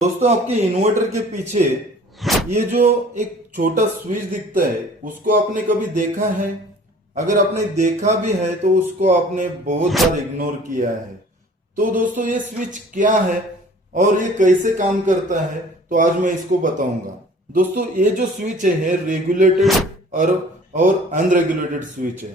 दोस्तों आपके इन्वर्टर के पीछे ये जो एक छोटा स्विच दिखता है उसको आपने कभी देखा है? अगर आपने देखा भी है तो उसको आपने बहुत बार इग्नोर किया है। तो दोस्तों ये स्विच क्या है और ये कैसे काम करता है तो आज मैं इसको बताऊंगा। दोस्तों ये जो स्विच है रेगुलेटेड और अनरेगुलेटेड स्विच है।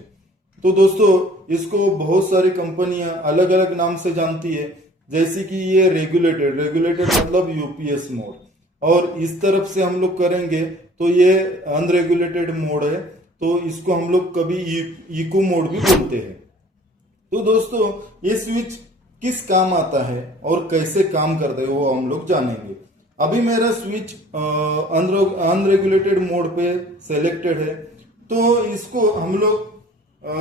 तो दोस्तों इसको बहुत सारी कंपनियां अलग अलग नाम से जानती है, जैसे कि ये रेगुलेटेड मतलब यूपीएस मोड, और इस तरफ से हम लोग करेंगे तो ये अनरेगुलेटेड मोड है, तो इसको हम लोग कभी इको मोड भी बोलते हैं। तो दोस्तों ये स्विच किस काम आता है और कैसे काम करता है वो हम लोग जानेंगे। अभी मेरा स्विच अनरेगुलेटेड मोड पे सेलेक्टेड है, तो इसको हम लोग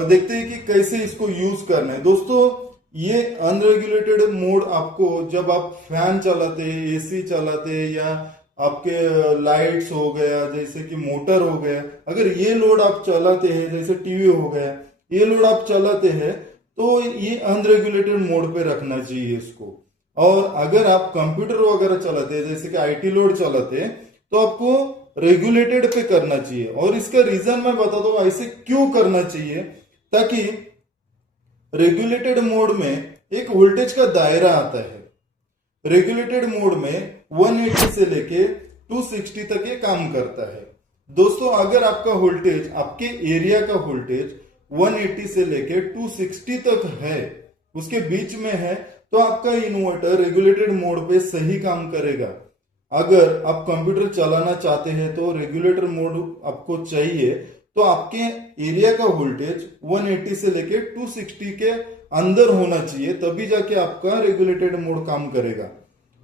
देखते हैं कि कैसे इसको यूज करना है। दोस्तों ये अनरेगुलेटेड मोड आपको जब आप फैन चलाते हैं, एसी चलाते हैं, या आपके लाइट्स हो गया, जैसे कि मोटर हो गया, अगर ये लोड आप चलाते हैं, जैसे टीवी हो गया, ये लोड आप चलाते हैं तो ये अनरेगुलेटेड मोड पे रखना चाहिए इसको। और अगर आप कंप्यूटर वगैरह चलाते हैं, जैसे कि आईटी लोड चलाते हैं, तो आपको रेगुलेटेड पे करना चाहिए। और इसका रीजन मैं बता दूं ऐसे क्यों करना चाहिए, ताकि रेगुलेटेड मोड में एक वोल्टेज का दायरा आता है। रेगुलेटेड मोड में 180 से लेके 260 तक ये काम करता है। दोस्तों अगर आपका वोल्टेज, आपके एरिया का वोल्टेज 180 से लेके 260 तक है, उसके बीच में है, तो आपका इन्वर्टर रेगुलेटेड मोड पे सही काम करेगा। अगर आप कंप्यूटर चलाना चाहते हैं तो रेगुलेटर मोड आपको चाहिए, तो आपके एरिया का वोल्टेज 180 से लेके 260 के अंदर होना चाहिए, तभी जाके आपका रेगुलेटेड मोड काम करेगा।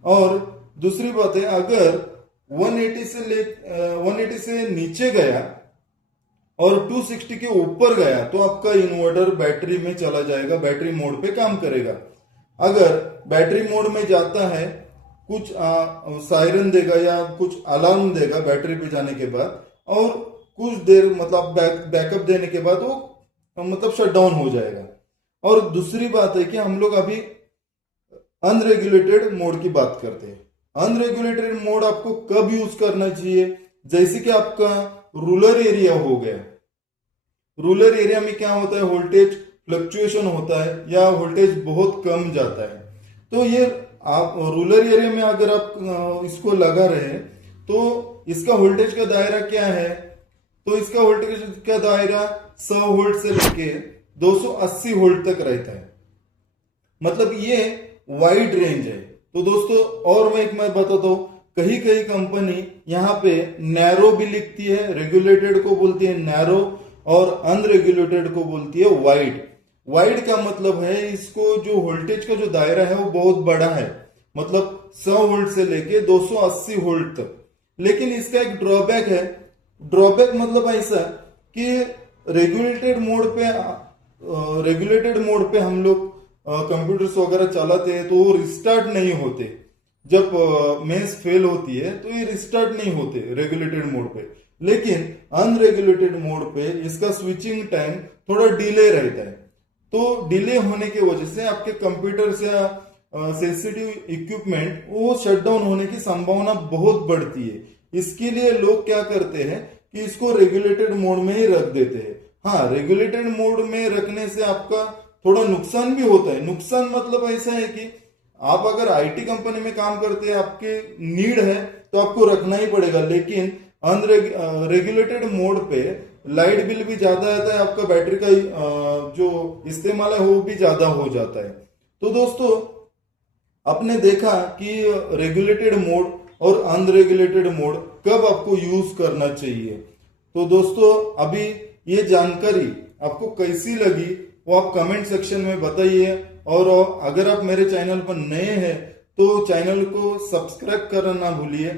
और दूसरी बात है, अगर 180 से नीचे गया और 260 के ऊपर गया तो आपका इन्वर्टर बैटरी में चला जाएगा, बैटरी मोड पे काम करेगा। अगर बैटरी मोड में जाता है, कुछ सायरन देगा या कुछ अलार्म देगा बैटरी पे जाने के बाद, और कुछ देर मतलब बैकअप देने के बाद वो मतलब शट डाउन हो जाएगा। और दूसरी बात है कि हम लोग अभी अनरेगुलेटेड मोड की बात करते हैं। अनरेगुलेटेड मोड आपको कब यूज करना चाहिए, जैसे कि आपका रूरल एरिया हो गया। रूरल एरिया में क्या होता है, वोल्टेज फ्लक्चुएशन होता है या वोल्टेज बहुत कम जाता है। तो ये आप रूरल एरिया में अगर आप इसको लगा रहे हैं तो इसका वोल्टेज का दायरा क्या है, तो इसका वोल्टेज का दायरा 100 वोल्ट से लेके 280 वोल्ट तक रहता है, मतलब ये वाइड रेंज है। तो दोस्तों और मैं बताता हूं, कहीं कहीं कंपनी यहाँ पे नैरो भी लिखती है, रेगुलेटेड को बोलती है नैरो और अनरेगुलेटेड को बोलती है वाइड। वाइड का मतलब है इसको जो वोल्टेज का जो दायरा है वो बहुत बड़ा है, मतलब 100 वोल्ट से लेके 280 वोल्ट तक। लेकिन इसका एक ड्रॉबैक है। ड्रॉबैक मतलब ऐसा कि रेगुलेटेड मोड पे हम लोग कंप्यूटर्स वगैरह चलाते हैं तो वो रिस्टार्ट नहीं होते। जब मेंस फेल होती है तो ये रिस्टार्ट नहीं होते रेगुलेटेड मोड पे। लेकिन अनरेगुलेटेड मोड पे इसका स्विचिंग टाइम थोड़ा डिले रहता है, तो डिले होने की वजह से आपके कंप्यूटर या सेंसिटिव इक्विपमेंट वो शटडाउन होने की संभावना बहुत बढ़ती है। इसके लिए लोग क्या करते हैं कि इसको रेगुलेटेड मोड में ही रख देते हैं। हाँ, रेगुलेटेड मोड में रखने से आपका थोड़ा नुकसान भी होता है। नुकसान मतलब ऐसा है कि आप अगर आईटी कंपनी में काम करते हैं, आपके नीड है तो आपको रखना ही पड़ेगा। लेकिन रेगुलेटेड मोड पे लाइट बिल भी ज्यादा आता है, आपका बैटरी का जो इस्तेमाल है वो भी ज्यादा हो जाता है। तो दोस्तों आपने देखा कि रेगुलेटेड मोड और अनरेगुलेटेड मोड कब आपको यूज करना चाहिए। तो दोस्तों अभी ये जानकारी आपको कैसी लगी वो आप कमेंट सेक्शन में बताइए, और अगर आप मेरे चैनल पर नए हैं तो चैनल को सब्सक्राइब करना ना भूलिए।